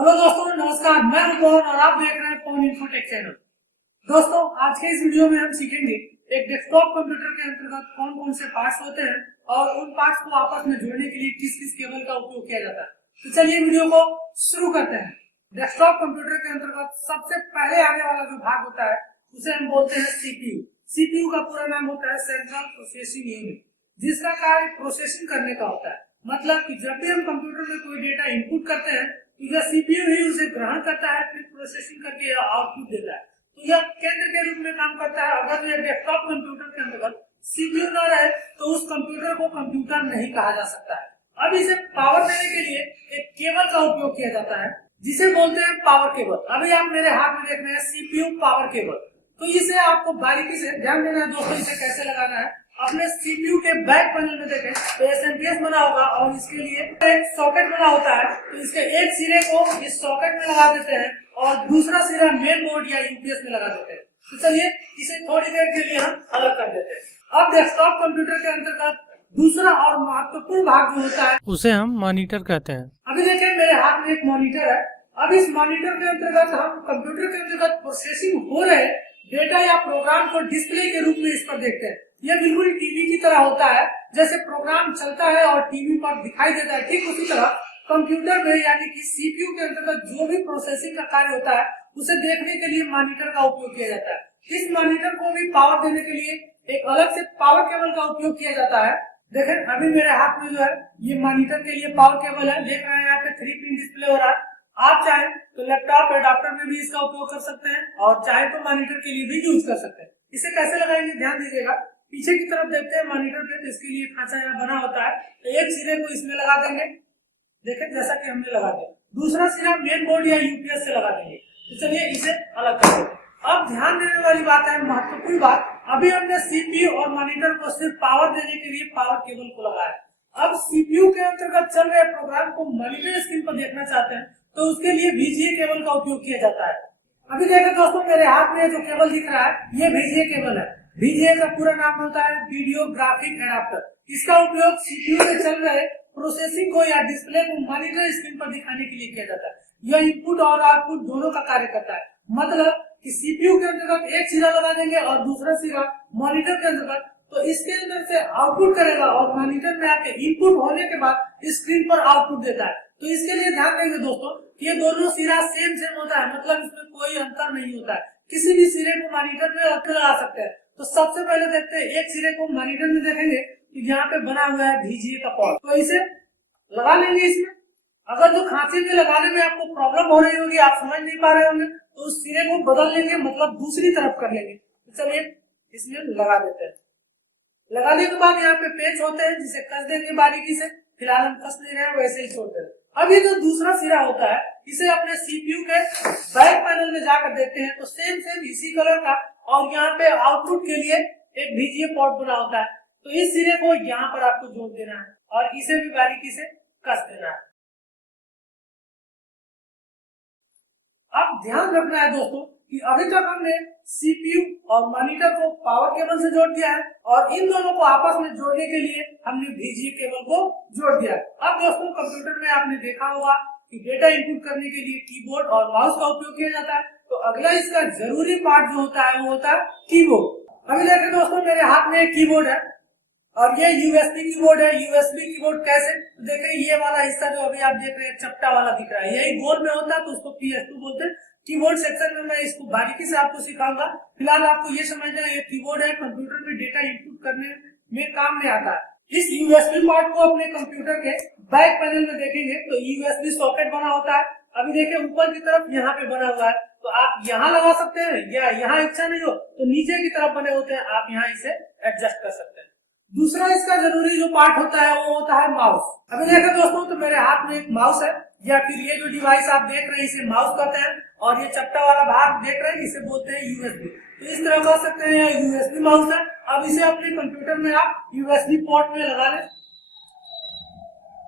Hello दोस्तों, नमस्कार। मैं हूं पवन और आप देख रहे हैं पवन इन्फोटेक चैनल। दोस्तों, आज के इस वीडियो में हम सीखेंगे एक डेस्कटॉप कंप्यूटर के अंतर्गत कौन कौन से पार्ट्स होते हैं और उन पार्ट्स को आपस में जोड़ने के लिए किस किस केबल का उपयोग किया जाता है। तो चलिए वीडियो को शुरू करते हैं। डेस्कटॉप कंप्यूटर के अंतर्गत सबसे पहले आने वाला जो भाग होता है उसे हम बोलते हैं सीपीयू। सीपीयू का पूरा नाम होता है सेंट्रल प्रोसेसिंग यूनिट, जिसका कार्य प्रोसेसिंग करने का होता है। मतलब कि जब भी हम कंप्यूटर में कोई डेटा इनपुट करते हैं तो यह सीपीयू ही उसे ग्रहण करता है, फिर प्रोसेसिंग करके यह आउटपुट देता है। तो यह केंद्र के रूप में काम करता है। अगर यह डेस्कटॉप कंप्यूटर के अंतर्गत सीपीयू न रहे तो उस कंप्यूटर को कंप्यूटर नहीं कहा जा सकता है। अब इसे पावर देने के लिए एक केबल का उपयोग किया जाता है जिसे बोलते हैं पावर केबल। अभी आप मेरे हाथ में देख रहे हैं सीपीयू पावर केबल। तो इसे आपको बारीकी से ध्यान देना है दोस्तों, इसे कैसे लगाना है। अपने सीपीयू के बैक पैनल में देखें तो एसएमपीएस बना होगा और इसके लिए एक सॉकेट बना होता है। तो इसके एक सिरे को इस सॉकेट में लगा देते हैं और दूसरा सिरा मेन बोर्ड या यूपीएस में लगा देते हैं। तो चलिए इसे थोड़ी देर के लिए हम अलग कर देते हैं। अब डेस्कटॉप कंप्यूटर के अंतर्गत दूसरा और महत्वपूर्ण भाग जो होता है उसे हम मॉनिटर कहते हैं। अभी देखिए मेरे हाथ में एक मॉनिटर है। अब इस मॉनिटर के अंतर्गत हम कंप्यूटर के अंतर्गत प्रोसेसिंग हो रहे डेटा या प्रोग्राम को डिस्प्ले के रूप में इस पर देखते हैं। यह बिल्कुल टीवी की तरह होता है। जैसे प्रोग्राम चलता है और टीवी पर दिखाई देता है, ठीक उसी तरह कंप्यूटर में यानी कि सीपीयू के अंतर्गत जो भी प्रोसेसिंग का कार्य होता है उसे देखने के लिए मॉनिटर का उपयोग किया जाता है। इस मॉनिटर को भी पावर देने के लिए एक अलग से पावर केबल का उपयोग किया जाता है। देखें अभी मेरे हाथ में जो है ये मॉनिटर के लिए पावर केबल है। देख रहे हैं यहाँ पे 3 पिन डिस्प्ले हो रहा है। आप चाहें तो लैपटॉप एडाप्टर में भी इसका उपयोग कर सकते हैं और चाहे तो मॉनिटर के लिए भी यूज कर सकते हैं। इसे कैसे लगाएंगे ध्यान दीजिएगा। पीछे की तरफ देखते हैं मॉनिटर पे, तो इसके लिए खांचा यहाँ बना होता है। तो एक सिरे को इसमें लगा देंगे, देखें जैसा कि हमने लगा दिया। दूसरा सिरा मेन बोर्ड या यूपीएस से लगा देंगे। तो चलिए इसे अलग कर देंगे। अब ध्यान देने वाली बात है, महत्वपूर्ण बात, अभी हमने सीपीयू और मॉनिटर को सिर्फ पावर देने के लिए पावर केबल को लगाया। अब सीपीयू के अंतर्गत चल रहे प्रोग्राम को मॉनिटर स्क्रीन पर देखना चाहते हैं तो उसके लिए VGA केबल का उपयोग किया जाता है। अभी देखें दोस्तों, मेरे हाथ में जो केबल दिख रहा है ये VGA केबल है। VGA का पूरा नाम होता है वीडियो ग्राफिक एडाप्टर। इसका उपयोग सीपीयू में चल रहे प्रोसेसिंग को या डिस्प्ले को मॉनिटर स्क्रीन पर दिखाने के लिए किया जाता है। यह इनपुट और आउटपुट दोनों का कार्य करता है। मतलब कि सीपीयू के अंतर्गत एक सिरा लगा देंगे और दूसरा सिरा मॉनिटर के अंतर्गत, तो इसके अंदर से आउटपुट करेगा और मॉनिटर में आके इनपुट होने के बाद स्क्रीन पर आउटपुट देता है। तो इसके लिए ध्यान देंगे दोस्तों, ये दोनों सिरा सेम होता है, मतलब इसमें कोई अंतर नहीं होता है। किसी भी सिरे को मॉनिटर में रख लगा सकते हैं। तो सबसे पहले देखते हैं, एक सिरे को मॉनिटर में देखेंगे तो यहाँ पे बना हुआ है VGA का पोर्ट, तो इसे लगा लेंगे इसमें। अगर जो खांचे में लगाने में आपको प्रॉब्लम हो रही होगी, आप समझ नहीं पा रहे होंगे, तो उस सिरे को बदल लेंगे, मतलब दूसरी तरफ कर लेंगे। तो चलिए इसमें लगा देते हैं। लगाने के बाद यहाँ पे पेच होते हैं जिसे कस देंगे बारीकी से। फिलहाल हम कस नहीं रहे, वैसे ही छोड़ दे रहे। अब ये जो दूसरा सिरा होता है इसे अपने सीपीयू के बैक पैनल में जाकर देखते हैं तो सेम इसी कलर का, और यहाँ पे आउटपुट के लिए एक VGA पोर्ट बना होता है। तो इस सिरे को यहाँ पर आपको जोड़ देना है और इसे भी बारीकी से कस देना है। अब ध्यान रखना है दोस्तों कि अभी तक हमने सीपीयू और मॉनिटर को पावर केबल से जोड़ दिया है और इन दोनों को आपस में जोड़ने के लिए हमने VGA केबल को जोड़ दिया है। अब दोस्तों कंप्यूटर में आपने देखा होगा कि डेटा इनपुट करने के लिए कीबोर्ड और माउस का उपयोग किया जाता है। तो अगला इसका जरूरी पार्ट जो होता है वो होता है कीबोर्ड। अभी देखें दोस्तों, मेरे हाथ में एक कीबोर्ड है और ये यूएसबी कीबोर्ड है। यूएसबी कीबोर्ड कैसे, तो देखें ये वाला हिस्सा जो अभी आप देख रहे हैं चपटा वाला दिख रहा है, यही गोल में होता है तो उसको PS2 बोलते हैं। कीबोर्ड सेक्शन में मैं इसको बारीकी से आपको सिखाऊंगा। फिलहाल आपको ये समझना है ये कीबोर्ड है, कंप्यूटर में डेटा इनपुट करने में काम में आता है। इस यूएसबी पार्ट को अपने कंप्यूटर के बैक पैनल में देखेंगे तो यूएसबी सॉकेट बना होता है। अभी देखिए ऊपर की तरफ यहाँ पे बना हुआ है, तो आप यहाँ लगा सकते हैं या यहाँ इच्छा नहीं हो तो नीचे की तरफ बने होते हैं, आप यहाँ इसे एडजस्ट कर सकते हैं। दूसरा इसका जरूरी जो पार्ट होता है वो होता है माउस। अभी देखें दोस्तों, तो मेरे हाथ में एक माउस है, या फिर ये जो डिवाइस आप देख रहे हैं इसे माउस कहते हैं, और ये चपटा वाला भाग देख रहे हैं इसे बोलते हैं यूएसबी। तो इस तरह कह सकते हैं यह यूएसबी माउस है। अब इसे अपने कंप्यूटर में आप यूएसबी पोर्ट में लगा लें।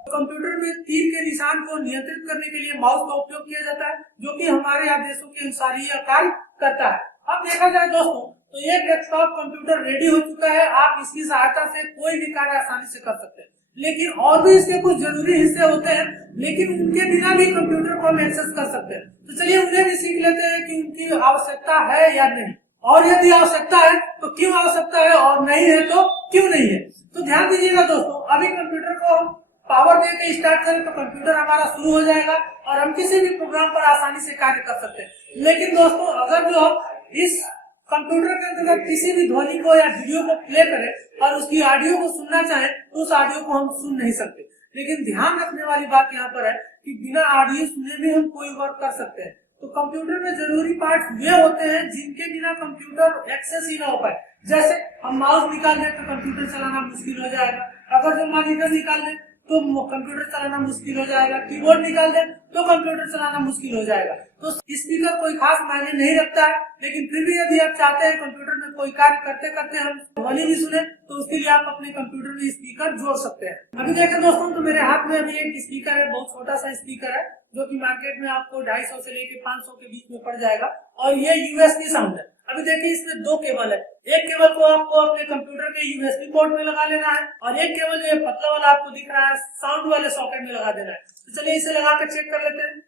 कंप्यूटर में तीर के निशान को नियंत्रित करने के लिए माउस का उपयोग किया जाता है, जो कि हमारे आदेशों के अनुसार ही कार्य करता है। अब देखा जाए दोस्तों तो ये डेस्कटॉप कंप्यूटर रेडी हो चुका है। आप इसकी सहायता से कोई भी कार्य आसानी से कर सकते हैं। लेकिन और भी इसके कुछ जरूरी हिस्से होते हैं, लेकिन उनके बिना भी कंप्यूटर को हम एक्सेस कर सकते हैं। तो चलिए उन्हें भी सीख लेते हैं कि उनकी आवश्यकता है या नहीं, और यदि आवश्यकता है तो क्यों आवश्यकता है, और नहीं है तो क्यों नहीं है। तो ध्यान दीजिएगा दोस्तों, अभी कंप्यूटर को हम पावर दे के स्टार्ट करें तो कंप्यूटर हमारा शुरू हो जाएगा और हम किसी भी प्रोग्राम पर आसानी से कार्य कर सकते हैं। लेकिन दोस्तों अगर जो हम इस कंप्यूटर के अंतर्गत किसी भी ध्वनि को या वीडियो को प्ले करें और उसकी ऑडियो को सुनना चाहें तो उस ऑडियो को हम सुन नहीं सकते। लेकिन ध्यान रखने वाली बात यहाँ पर है कि बिना ऑडियो सुने भी हम कोई वर्क कर सकते हैं। तो कंप्यूटर में जरूरी पार्ट वे होते हैं जिनके बिना कंप्यूटर एक्सेस ही ना हो पाए। जैसे हम माउस निकाल दें तो कंप्यूटर चलाना मुश्किल हो जाएगा, अगर जो मॉनिटर निकाल दें तो कंप्यूटर चलाना मुश्किल हो जाएगा, कीबोर्ड निकाल दें तो कंप्यूटर चलाना मुश्किल हो जाएगा। तो स्पीकर कोई खास मायने नहीं रखता है, लेकिन फिर भी यदि आप चाहते हैं कंप्यूटर में कोई कार्य करते करते हम ध्वनि भी सुने तो उसके लिए आप अपने कंप्यूटर में स्पीकर जोड़ सकते हैं। अभी देखें दोस्तों, तो मेरे हाथ में अभी एक स्पीकर है, बहुत छोटा सा स्पीकर है जो कि मार्केट में आपको 250 से लेके 500 के बीच में पड़ जाएगा, और ये यूएसबी साउंड है। अभी देखिए इसमें दो केबल है, एक केबल को आपको अपने कंप्यूटर के यूएसबी पोर्ट में लगा लेना है और एक केबल जो पतला वाला आपको दिख रहा है साउंड वाले सॉकेट में लगा देना है। तो चलिए इसे लगा कर चेक कर लेते हैं।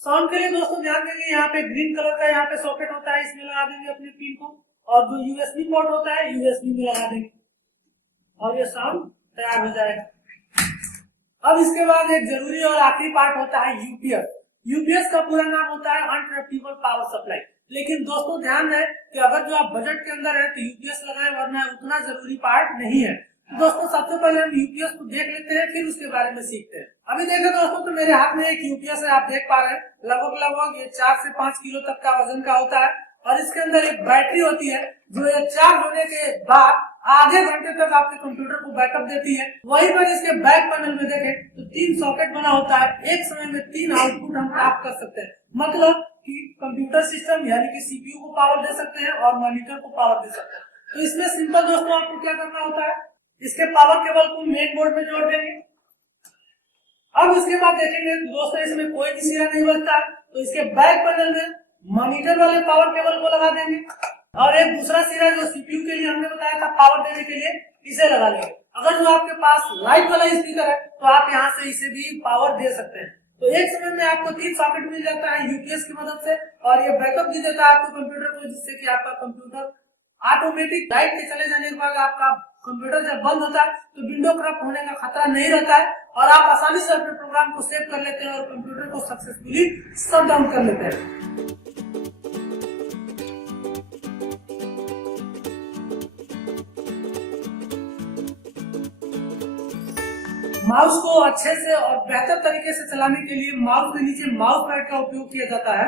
साउंड के लिए दोस्तों ध्यान देंगे, यहाँ पे ग्रीन कलर का यहाँ पे सॉकेट होता है, इसमें लगा देंगे अपने पिन को, और जो यूएसबी पोर्ट होता है यूएसबी में लगा देंगे और ये साउंड तैयार हो जाएगा। अब इसके बाद एक जरूरी और आखिरी पार्ट होता है यूपीएस। यूपीएस का पूरा नाम होता है अनइंटरप्टेबल पावर सप्लाई। लेकिन दोस्तों ध्यान है कि अगर जो आप बजट के अंदर है तो यूपीएस लगाएं, वरना उतना जरूरी पार्ट नहीं है। तो दोस्तों सबसे पहले हम यूपीएस को देख लेते हैं, फिर उसके बारे में सीखते हैं। अभी देखें दोस्तों, तो मेरे हाथ में एक यूपीएस है, आप देख पा रहे हैं लगभग ये 4 से 5 किलो तक का वजन का होता है, और इसके अंदर एक बैटरी होती है जो ये चार्ज होने के बाद आधे घंटे तक आपके कंप्यूटर को बैकअप देती है। वहीं पर इसके बैक पैनल में देखें तो 3 सॉकेट बना होता है, एक समय में 3 आउटपुट हम प्राप्त कर सकते हैं। मतलब कि कंप्यूटर सिस्टम यानी कि सीपीयू को पावर दे सकते हैं और मॉनिटर को पावर दे सकते हैं। तो इसमें सिंपल दोस्तों आपको क्या करना होता है, इसके पावर केबल को मेन बोर्ड में जोड़ देंगे। अब इसके बाद देखेंगे दोस्तों इसमें कोई भी सिरा नहीं बचता, तो इसके बैक पैनल में मॉनिटर वाले पावर केबल को लगा देंगे और एक दूसरा सिरा जो सीपीयू के लिए हमने बताया था पावर देने के लिए, इसे लगा लेंगे। अगर जो आपके पास लाइट वाला स्पीकर है तो आप यहाँ से इसे भी पावर दे सकते हैं। तो एक समय में आपको 3 सॉकेट मिल जाता है यूपीएस की मदद से, और ये बैकअप भी देता है आपको कंप्यूटर को, जिससे कि आपका कंप्यूटर ऑटोमेटिक लाइट के चले जाने के बाद आपका कंप्यूटर जब बंद होता है तो विंडो करप्ट होने का खतरा नहीं रहता है, और आप आसानी से अपने प्रोग्राम को सेव कर लेते हैं और कंप्यूटर को सक्सेसफुली शट डाउन कर लेते हैं। माउस को अच्छे से और बेहतर तरीके से चलाने के लिए माउस के नीचे माउस पैड का उपयोग किया जाता है,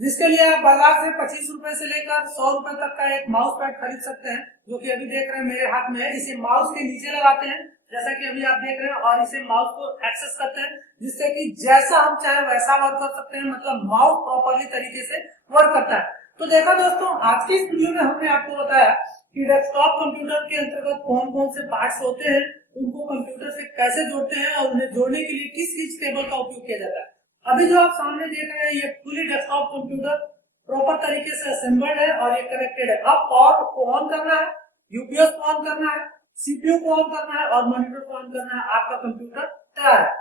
जिसके लिए आप बाजार से 25 रुपए से लेकर 100 रुपए तक का एक माउस पैड खरीद सकते हैं, जो कि अभी देख रहे हैं मेरे हाथ में है। इसे माउस के नीचे लगाते हैं जैसा कि अभी आप देख रहे हैं, और इसे माउस को एक्सेस करते हैं, जिससे कि जैसा हम चाहे वैसा वर्क कर सकते हैं। मतलब माउस प्रॉपरली तरीके से वर्क करता है। तो देखा दोस्तों, आज की इस वीडियो में हमने आपको बताया कि डेस्कटॉप कंप्यूटर के अंतर्गत कौन कौन से पार्ट्स होते हैं, उनको कंप्यूटर से कैसे जोड़ते हैं और उन्हें जोड़ने के लिए किस किस केबल का उपयोग किया जाता है। अभी जो आप सामने देख रहे हैं ये फुली डेस्कटॉप कंप्यूटर प्रॉपर तरीके से असेंबल्ड है और ये कनेक्टेड है। अब पावर को ऑन करना है, यूपीएस को ऑन करना है, सीपीयू को ऑन करना है और मॉनिटर को ऑन करना है, आपका कंप्यूटर तैयार है।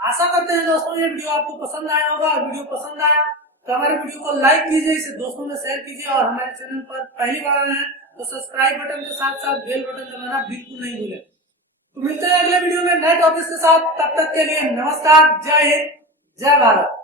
आशा करते हैं दोस्तों ये वीडियो आपको पसंद आया होगा। वीडियो पसंद आया तो हमारे वीडियो को लाइक कीजिए, इसे दोस्तों में शेयर कीजिए, और हमारे चैनल पर पहली बार आए हैं तो सब्सक्राइब बटन के साथ साथ बेल बटन दबाना बिल्कुल नहीं भूलें। तो मिलते हैं अगले वीडियो में नए टॉपिक के साथ। तब तक के लिए नमस्कार, जय हिंद, जय भारत।